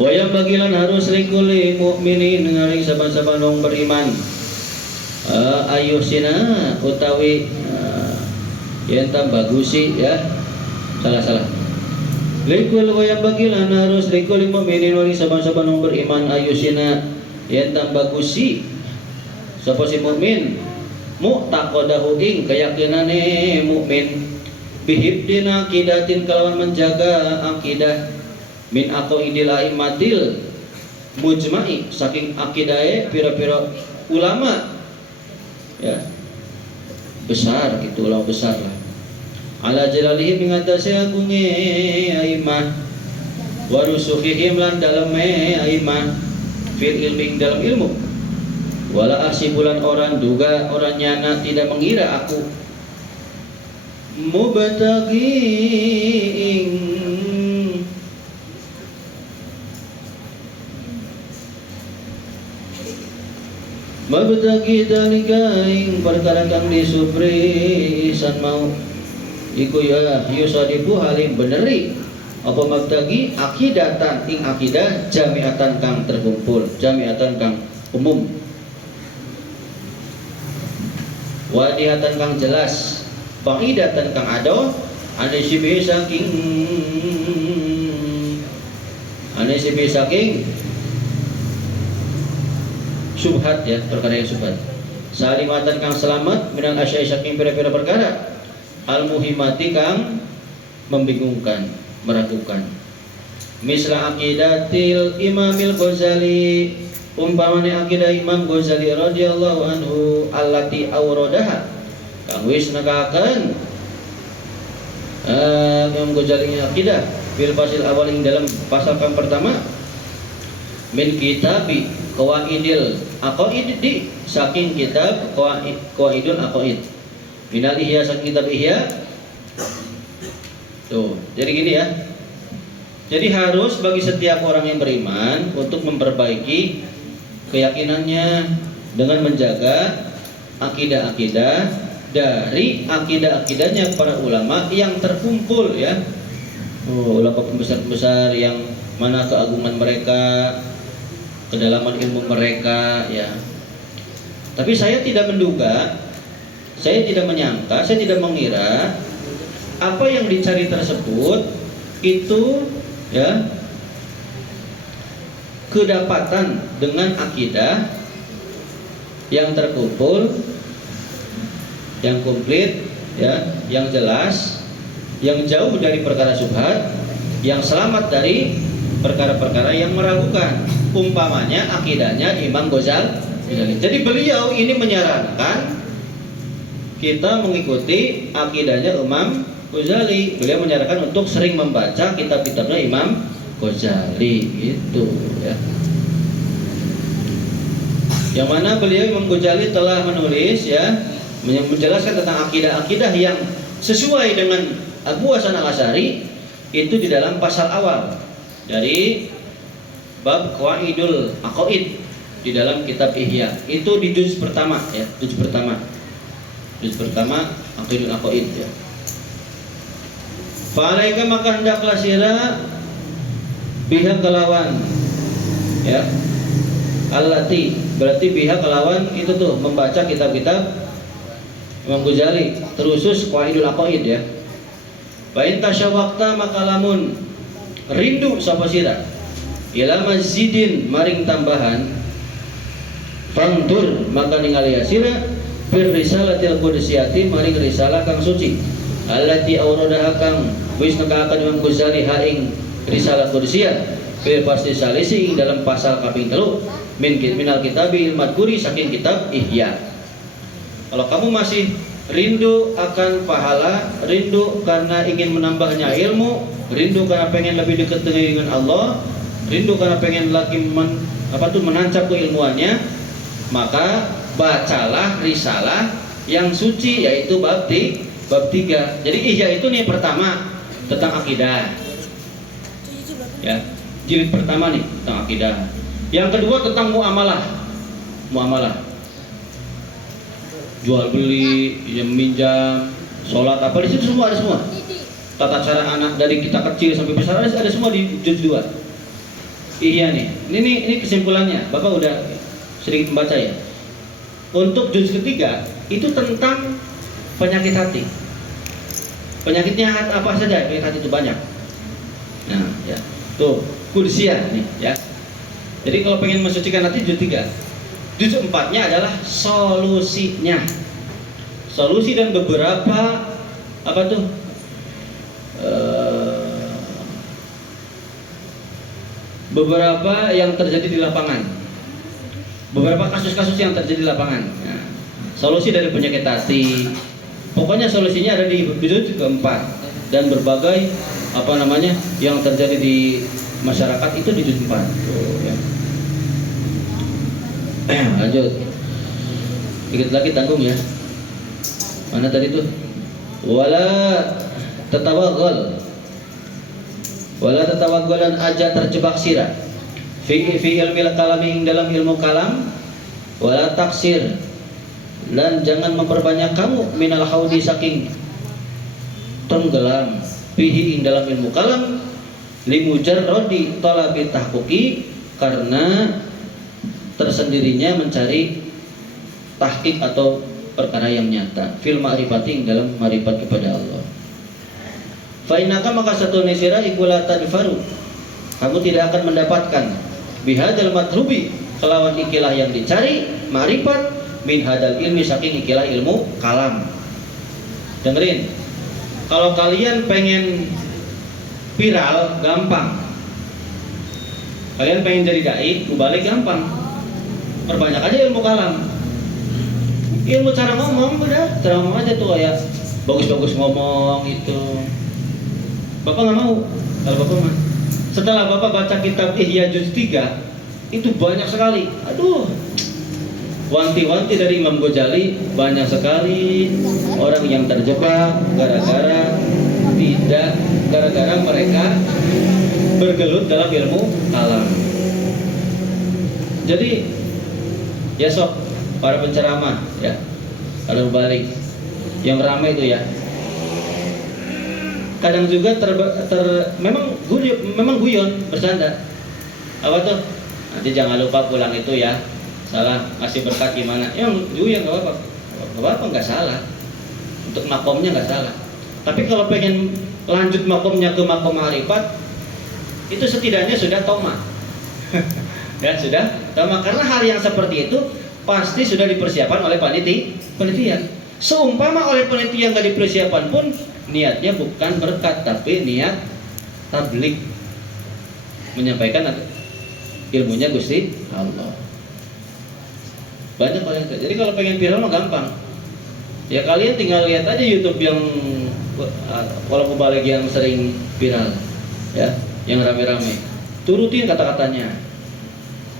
Wa yang bagilan harus likuli mukminin ngaring saban-saban wong beriman. Ayusina utawi yen bagusi ya. Salah. Likul wa yang bagilan harus likuli mukminin ngaring saban-saban wong beriman ayusina yen bagusi sapa si mukmin mu'taqadahu ing keyakinane mukmin bihibdin aqidatin kalawan menjaga akidah min aqaidil aimatil mujma'i saking akidahe pira-pira ulama ya besar, itu ulama besar lah, ala jalalihim mengatasi agunge aimah warusuhihim lan daleme aimah fil ilmi dalam ilmu. Wala asibulan orang duga orang nyana tidak mengira aku mabtagi dalika ing perkara kang disupri isan mau iku ya yusadibu halim beneri apa mabtagi akidatan ing akidah jamiatan kang terkumpul, jamiatan kang umum, wadihatan kang jelas, fa'idatan kang ado, anisibi saking subhat ya, perkara yang subhat. Salimatan kang selamat minal asyai saking pira-pira perkara, al muhimati kang membingungkan, meragukan. Misla aqidatil Imamil Ghazali, umpamane akidah Imam Ghazali radhiyallahu anhu allati awradaha kang wis nekaken Imam Ghazali akidah bil fasil awal ing dalam pasal kang pertama min kitabi qawaidil aqaid di saking kitab qawaidul aqaid minal ihya saking kitab ihya. Tuh, jadi gini ya. Jadi harus bagi setiap orang yang beriman untuk memperbaiki keyakinannya dengan menjaga akidah-akidah dari akidah-akidahnya para ulama yang terkumpul ya, ulama pembesar-pembesar yang mana keagungan mereka, kedalaman ilmu mereka, ya. Tapi saya tidak menduga, saya tidak menyangka, saya tidak mengira apa yang dicari tersebut itu, ya, kedapatan dengan akidah yang terkumpul, yang komplit, ya, yang jelas, yang jauh dari perkara syubhat, yang selamat dari perkara-perkara yang meragukan. Umpamanya akidahnya Imam Ghazali. Jadi beliau ini menyarankan kita mengikuti akidahnya Imam Ghazali. Beliau menyarankan untuk sering membaca kitab-kitabnya Imam Ghazali, gitu, ya. Yang mana beliau Imam Ghazali telah menulis, ya, menjelaskan tentang akidah-akidah yang sesuai dengan Abu Hasan Al-Asy'ari itu di dalam pasal awal dari bab Qawaidul Aqaid di dalam kitab Ihya. Itu di juz pertama, ya, juz pertama Aqidul Aqaid, ya. Fa'alaika maka hendaklah sira pihak kelawan, ya, allati berarti pihak kelawan itu tuh membaca kitab-kitab Imam Ghazali, terusus Qawaidul Aqaid, ya. Wa in tasyawaqta maka lamun rindu sapa sira ila masjidin maring tambahan, fangtur maka ningali sira bir risalatil qudsiyati maring risalah kang suci, allati awradaha kang wis nekaaken Imam Ghazali ha ing risalah qudsiyah fil fasli salisi ing dalam pasal kaping 3 minal kitabi ilmadkuri saking kitab Ihya. Kalau kamu masih rindu akan pahala, rindu karena ingin menambahnya ilmu, rindu karena pengen lebih dekat dengan Allah, rindu karena pengen lagi menancap keilmuannya, maka bacalah risalah yang suci, yaitu bab 3. Jadi Ihya itu nih pertama tentang akidah, ya, jilid pertama nih tentang akidah. Yang kedua tentang muamalah, jual beli, minjam, sholat, apa di situ semua ada semua. Tata cara anak dari kita kecil sampai besar ada semua di juz 2. Iya nih, ini kesimpulannya. Bapak udah sering membaca, ya. Untuk juz ketiga itu tentang penyakit hati. Penyakitnya apa saja? Penyakit hati itu banyak. Nah, ya, tuh kudsiyah nih, ya. Jadi kalau pengen mensucikan hati juz 3. Juz 4-nya adalah solusinya. Solusi dan beberapa beberapa yang terjadi di lapangan. Beberapa kasus-kasus yang terjadi di lapangan. Nah, solusi dari penyakit hati. Pokoknya solusinya ada di juz keempat, dan berbagai yang terjadi di masyarakat itu di juz 4. Tuh, ya. Lanjut. Dikit lagi tanggung, ya. Mana tadi tuh? Wala tatawaggalan aja terjebak sirah fi ilmi kalami dalam ilmu kalam, wala taksir dan jangan memperbanyak kamu minal haudi saking tenggelam fihi dalam ilmu kalam limujarrodi talabi tahqiqi karena tersendirinya mencari tahqiq atau perkara yang nyata fil ma'rifati dalam ma'rifat kepada Allah. Fa innaka maka satu nisira ikula tadfaru, kamu tidak akan mendapatkan bihadal matlubi kelawan ikilah yang dicari ma'rifat min hadal ilmi saking ikilah ilmu kalam. Dengerin, kalau kalian pengen viral gampang, kalian pengen jadi dai balik gampang, perbanyak aja ilmu kalam. Ilmu cara ngomong udah, cara ngomong aja tuh, kayak bagus-bagus ngomong itu. Bapak nggak mau, kalau Bapak mah. Setelah Bapak baca kitab Ihya juz 3, itu banyak sekali. Aduh, wanti-wanti dari Imam Ghazali, banyak sekali orang yang terjebak gara-gara mereka bergelut dalam ilmu kalam. Jadi ya sok para penceramah, ya, kalau balik yang ramai itu, ya, kadang juga memang guyon bercanda. Apa tuh? Nanti jangan lupa pulang itu ya. Salah ngasih berkat gimana? Yang guyon nggak apa-apa, nggak salah. Untuk makomnya nggak salah. Tapi kalau pengen lanjut makomnya ke makom ma'rifat, itu setidaknya sudah toma. Ya sudah toma, karena hal yang seperti itu pasti sudah dipersiapkan oleh panitia. Seumpama oleh panitia nggak dipersiapkan pun, niatnya bukan berkat tapi niat tablik, menyampaikan ilmunya Gusti Allah. Banyak yang jadi kalau pengen viral mah gampang. Ya kalian tinggal lihat aja YouTube yang kalau mubaligh yang sering viral, ya, yang rame-rame. Turutin kata-katanya,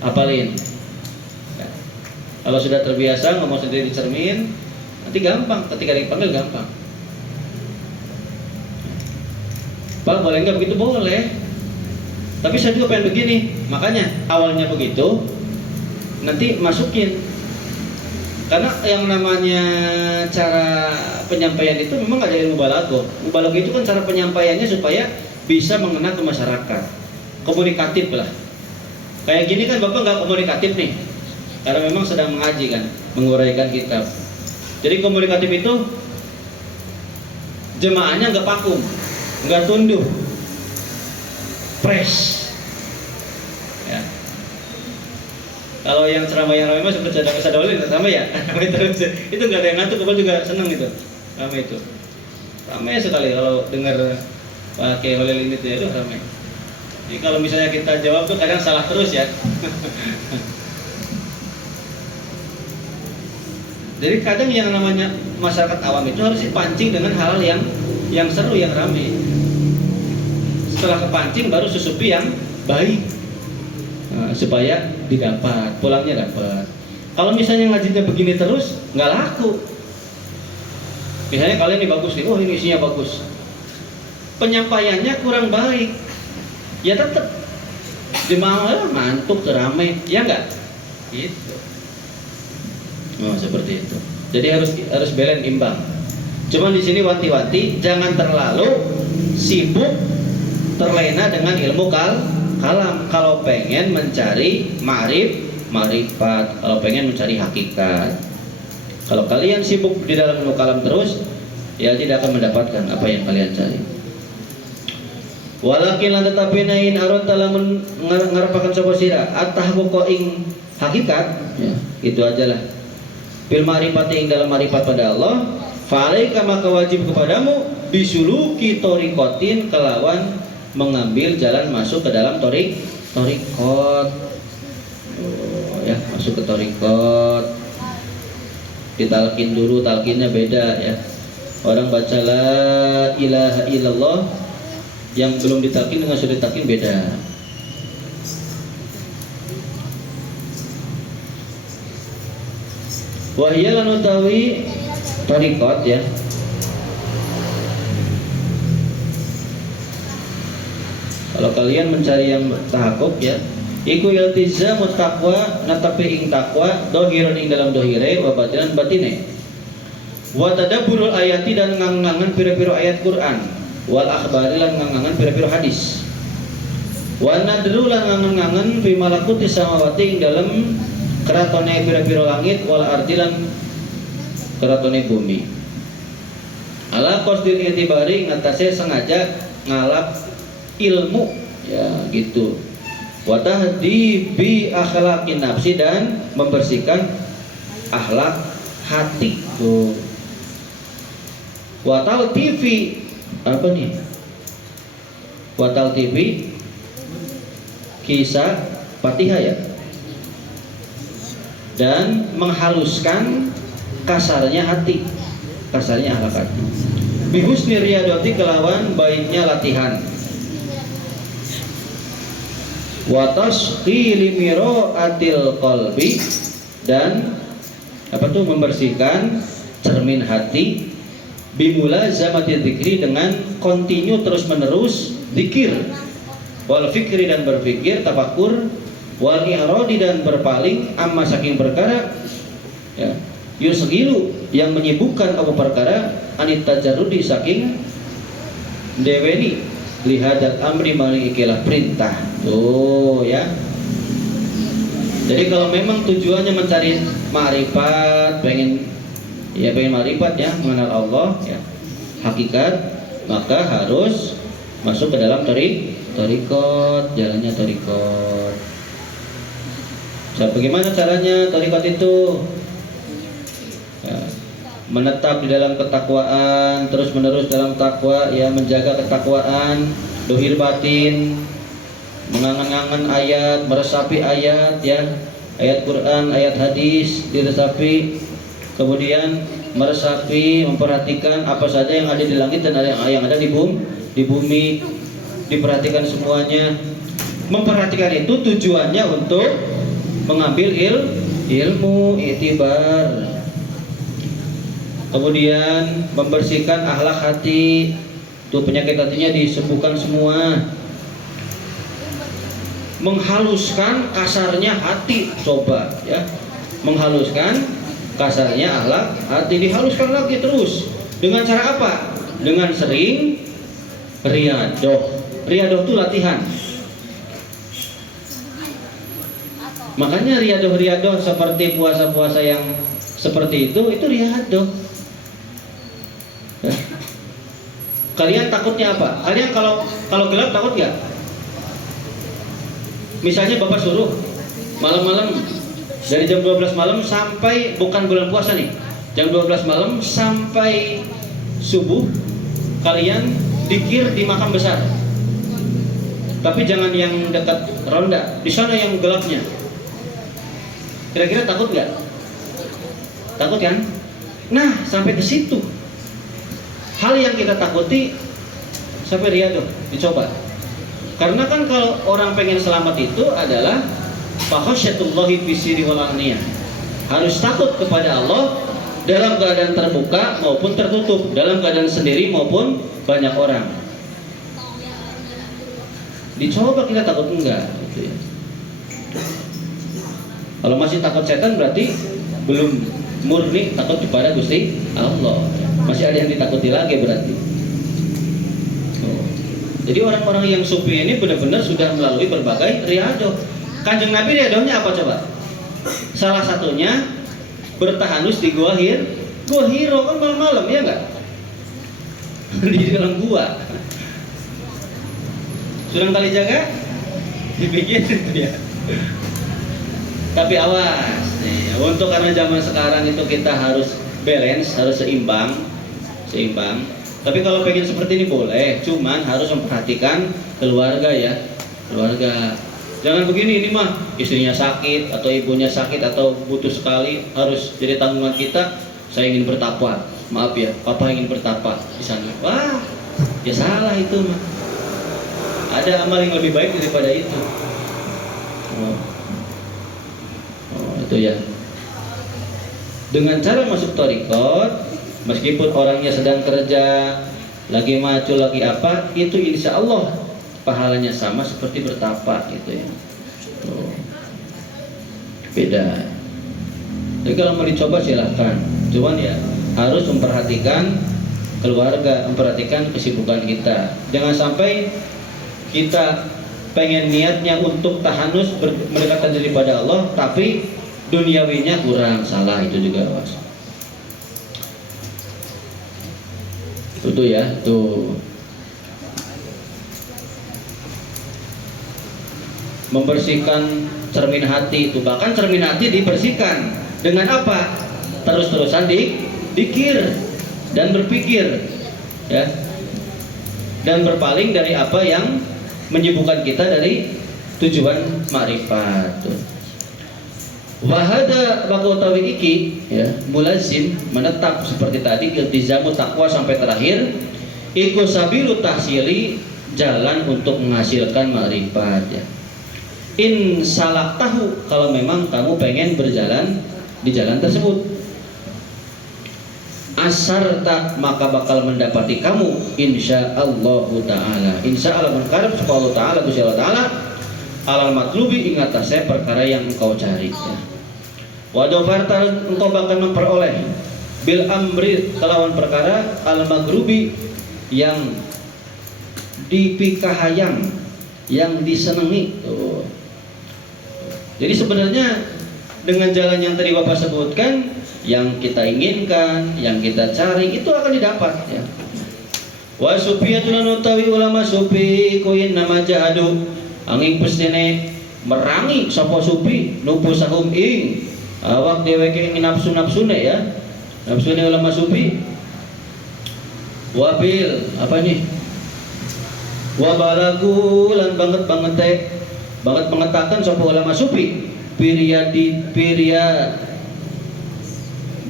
hafalin. Ya. Kalau sudah terbiasa ngomong sendiri di cermin, nanti gampang. Ketika dipanggil gampang. Pak, boleh nggak begitu? Boleh. Tapi saya juga pengen begini. Makanya awalnya begitu, nanti masukin. Karena yang namanya cara penyampaian itu memang nggak dari mubalaghah. Mubalaghah itu kan cara penyampaiannya supaya bisa mengena ke masyarakat, komunikatif lah. Kayak gini kan Bapak nggak komunikatif nih, karena memang sedang mengaji kan, menguraikan kitab. Jadi komunikatif itu jemaahnya nggak vakum, nggak tunduk, fresh. Ya. Kalau yang ceramah yang ramai seperti sadolin sama ya, ramai terus. Itu nggak ada yang ngantuk, Bapak juga seneng itu, ramai itu. Ramai sekali kalau dengar pakai Holil ini tuh, ya, ramai. Jadi kalau misalnya kita jawab tuh kadang salah terus ya. Jadi kadang yang namanya masyarakat awam itu harus dipancing dengan hal yang seru, yang ramai. Setelah kepancing baru susupi yang baik, supaya didapat, pulangnya dapat. Kalau misalnya ngajinya begini terus, nggak laku. Misalnya kalian ini bagus nih, oh ini isinya bagus, penyampaiannya kurang baik, ya tetap jemaah ngantuk, ramai, ya nggak? Gitu. Oh seperti itu. Jadi harus balance, imbang. Cuman di sini wanti-wanti jangan terlalu sibuk terlena dengan ilmu kalam. Kalau pengen mencari ma'rifat, kalau pengen mencari hakikat. Kalau kalian sibuk di dalam ilmu kalam terus, ya tidak akan mendapatkan apa yang kalian cari. Walakin lan tetapi nain aron talamun ngarepaken sapa sira at-tahaqquq ing hakikat, ya, itu ajalah. Bil ma'rifati ing dalam ma'rifat pada Allah, fa'alaika maka wajib kepadamu bisuluki thoriqatin kelawan mengambil jalan masuk ke dalam thoriqat. Ya, masuk ke thoriqat. Ditalkin dulu, talkinnya beda ya. Orang baca la ilaha illallah yang belum ditalkin dengan sudah ditalkin beda. Wahya lan utawi thariqat ya. Kalau kalian mencari yang tahakkuk ya, iku iltizamu taqwa, natapi ing takwa dohirun ing dalam dohire wa batinan batine. Wa tadabburul ayati dan ngangangan pira-pira ayat Quran, wal akhbari lan ngangangan pira-pira hadis. Wa nadru lan ngangangan fi malakuti samawati ing dalam keratone pira-pira langit wal ardi lan keratone bumi. Ala qasdil itibari ngatasé sengaja ngalap ilmu ya gitu. Wa tahdi bi akhlaqin nafsi dan membersihkan akhlak hati tuh. Wa tal TV apa nih? Wa tal TV kisah Fatihah ya. Dan menghaluskan kasarnya hati, kasarnya akhlak hati. Bihusni riyadati kelawan baiknya latihan. Wa tasqili miraatil qalbi dan apa tuh membersihkan cermin hati bimulazamati dzikri dengan kontinu terus menerus zikir wal fikri dan berpikir tafakur wal i'radi dan berpaling amma saking perkara ya yusghilu yang menyibukkan apa perkara anit tajarrudi saking deweni lihadat amri maring ikilah perintah. Tuh ya. Jadi kalau memang tujuannya mencari ma'rifat, pengen ma'rifat ya, mengenal Allah ya, hakikat, maka harus masuk ke dalam thariqat, jalannya thariqat. Bagaimana caranya thariqat itu? Ya, menetap di dalam ketakwaan, terus menerus dalam takwa, ya, menjaga ketakwaan, dohir batin, mengangan-angan ayat, meresapi ayat, ya, ayat Quran, ayat hadis diresapi, kemudian meresapi, memperhatikan apa saja yang ada di langit dan yang ada di bumi, diperhatikan semuanya. Memperhatikan itu tujuannya untuk mengambil ilmu, i'tibar. Kemudian membersihkan akhlak hati, tuh penyakit hatinya disembuhkan semua. Menghaluskan kasarnya hati, coba ya, menghaluskan kasarnya akhlak hati, dihaluskan lagi terus. Dengan cara apa? Dengan sering riyadoh. Riyadoh itu latihan. Makanya riyadoh seperti puasa-puasa yang seperti itu riyadoh. Ya. Kalian takutnya apa? Kalian kalau gelap takut nggak? Misalnya Bapak suruh malam-malam dari jam 12 malam sampai, bukan bulan puasa nih, jam 12 malam sampai subuh kalian dikir di makam besar. Tapi jangan yang dekat ronda, di sana yang gelapnya. Kira-kira takut nggak? Takut kan? Nah, sampai ke situ. Hal yang kita takuti sampai riyadoh, dicoba. Karena kan kalau orang pengen selamat itu adalah fakhasyatullahi fisiri wal aniyah. Harus takut kepada Allah dalam keadaan terbuka maupun tertutup, dalam keadaan sendiri maupun banyak orang. Dicoba kita takut enggak gitu ya. Kalau masih takut setan berarti belum murni takut kepada Gusti Allah. Masih ada yang ditakuti lagi berarti. Jadi orang-orang yang sufi ini benar-benar sudah melalui berbagai riyadoh. Kanjeng Nabi riyadohnya apa coba? Salah satunya bertahanus di Gua Hiro, kan malam-malam ya enggak? Di dalam gua. Sunan Kalijaga dibikin itu ya. Tapi awas nih, untuk karena zaman sekarang itu kita harus balance, harus seimbang. Tapi kalau pengen seperti ini boleh, cuman harus memperhatikan keluarga ya, keluarga. Jangan begini, ini mah istrinya sakit atau ibunya sakit atau butuh sekali, harus jadi tanggungan kita. Saya ingin bertapa, maaf ya, papa ingin bertapa di sana. Wah, ya salah itu mah. Ada amal yang lebih baik daripada itu. Itu ya. Dengan cara masuk thariqat, meskipun orangnya sedang kerja, lagi maju, lagi apa, itu insya Allah pahalanya sama seperti bertapa gitu ya. Beda. Jadi kalau mau dicoba silahkan. Cuman ya harus memperhatikan keluarga, memperhatikan kesibukan kita. Jangan sampai kita pengen niatnya untuk tahanus mendekatkan diri pada Allah, tapi duniawinya kurang, salah itu juga awas. Itu ya, tuh. Membersihkan cermin hati itu, bahkan cermin hati dibersihkan dengan apa? Terus-terusan dikir dan berpikir ya. Dan berpaling dari apa yang menyibukkan kita dari tujuan ma'rifat. Wahada bakutawi iki ya, mulazim menetap seperti tadi, iltizamu takwa sampai terakhir, iku sabilu tahsili, jalan untuk menghasilkan ma'rifat ya. In salak tahu, kalau memang kamu pengen berjalan di jalan tersebut, asarta, maka bakal mendapati kamu insyaallah taala. Insyaallah mengkarep supaya Allah taala, Gusti Allah taala, alal matlubi, ingat saya perkara yang engkau cari ya. Wadofarta, engkau bakal memperoleh bil amri, kelawan perkara al magrubi, yang dipikahayang, yang disenangi. Tuh. Jadi sebenarnya dengan jalan yang tadi Bapak sebutkan, yang kita inginkan, yang kita cari itu akan didapat ya. Wa sufiyatul utawi ulama sufi koin nama jahadu angin pestene merangi sapa sufi nupusahum ing awak dheweke ing nafsu-nafsune ya. Nafsune ulama sufi. Wabil apa ini? Wa balagu lan banget mengatakan sapa ulama sufi pirya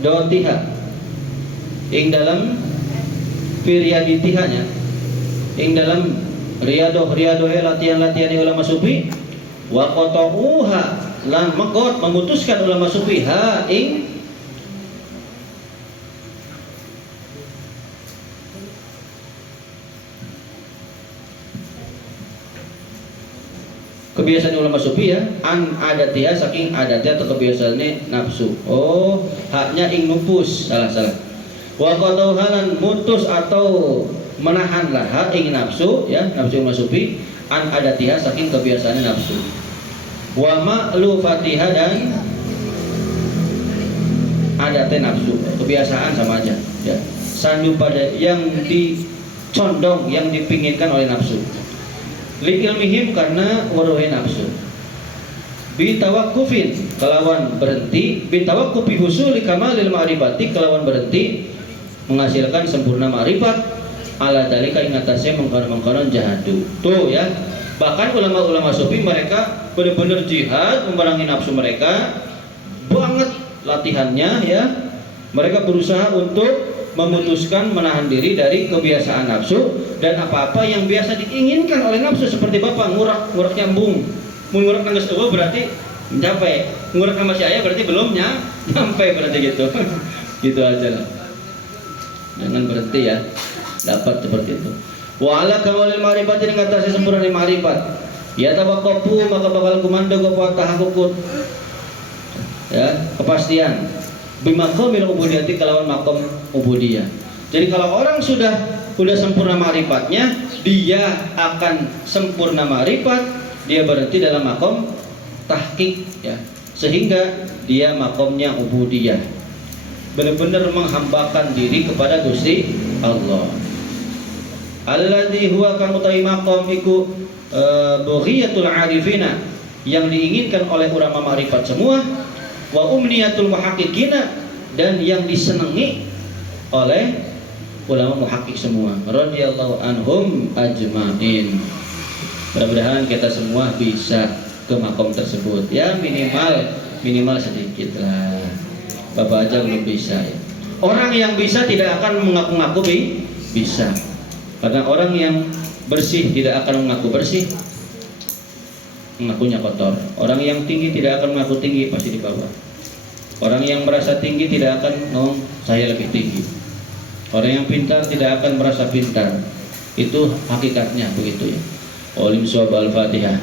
dotiha ing dalam piryaditihanya ing dalam riadohe latihan ulama sufi wa qata'uha lan memutuskan ulama sufi ha ing kebiasaan ulama sufi ya, an adatnya saking adatnya atau kebiasaannya nafsu. Oh, haknya ing nupus, salah. Wa qatauhalan mutus atau menahanlah hak ing nafsu ya, nafsu ulama sufi an adatnya saking kebiasaannya nafsu. Wa ma'lufatiha dan adatnya nafsu, kebiasaan sama aja ya. Sandu pada yang dicondong, yang dipinginkan oleh nafsu. Li ilmihim karena waruhi nafsu bitawakufin kelawan berhenti bitawakkufi husuli kamalil ma'rifati kelawan berhenti menghasilkan sempurna ma'rifat ala dalika ingatase mengkonon jahadu. Tuh ya, bahkan ulama-ulama sufi mereka benar-benar jihad memerangi nafsu mereka banget latihannya ya. Mereka berusaha untuk memutuskan menahan diri dari kebiasaan nafsu dan apa-apa yang biasa diinginkan oleh nafsu, seperti Bapak ngurak nyambung, ngurak nangis berarti mencapai, ngurak sama si ayah berarti belum nyampe berarti gitu. Gitu aja lah, jangan berhenti ya, dapat seperti itu. Wa ala kamalil ma'rifat ini ngatasi sempurna ma'rifat ya tawaqqafu maka bakal kumando kepada tahakukut ya, kepastian bimakomil ubudiyati kelawan makom ubudiyah. Jadi kalau orang sudah sempurna ma'rifatnya, dia akan sempurna ma'rifat, dia berhenti dalam makom tahqiq ya, sehingga dia makomnya ubudiyah, benar-benar menghambakan diri kepada Gusti Allah. Alladzi huwa kang utawi makom iku bughiyatul arifina, yang diinginkan oleh ulama ma'rifat semua, wa umniyatul muhaqqiqina, dan yang disenangi oleh ulama muhaqqiq semua radhiyallahu anhum ajmain. Mudah-mudahan kita semua bisa ke makom tersebut ya, minimal sedikit lah. Bapak aja belum bisa ya. Orang yang bisa tidak akan mengaku-ngaku bisa, karena orang yang bersih tidak akan mengaku bersih, mengakunya kotor. Orang yang tinggi tidak akan mengaku tinggi, pasti di bawah. Orang yang merasa tinggi tidak akan ngomong saya lebih tinggi. Orang yang pintar tidak akan merasa pintar. Itu hakikatnya begitu ya. Olim suwab al-Fatihah.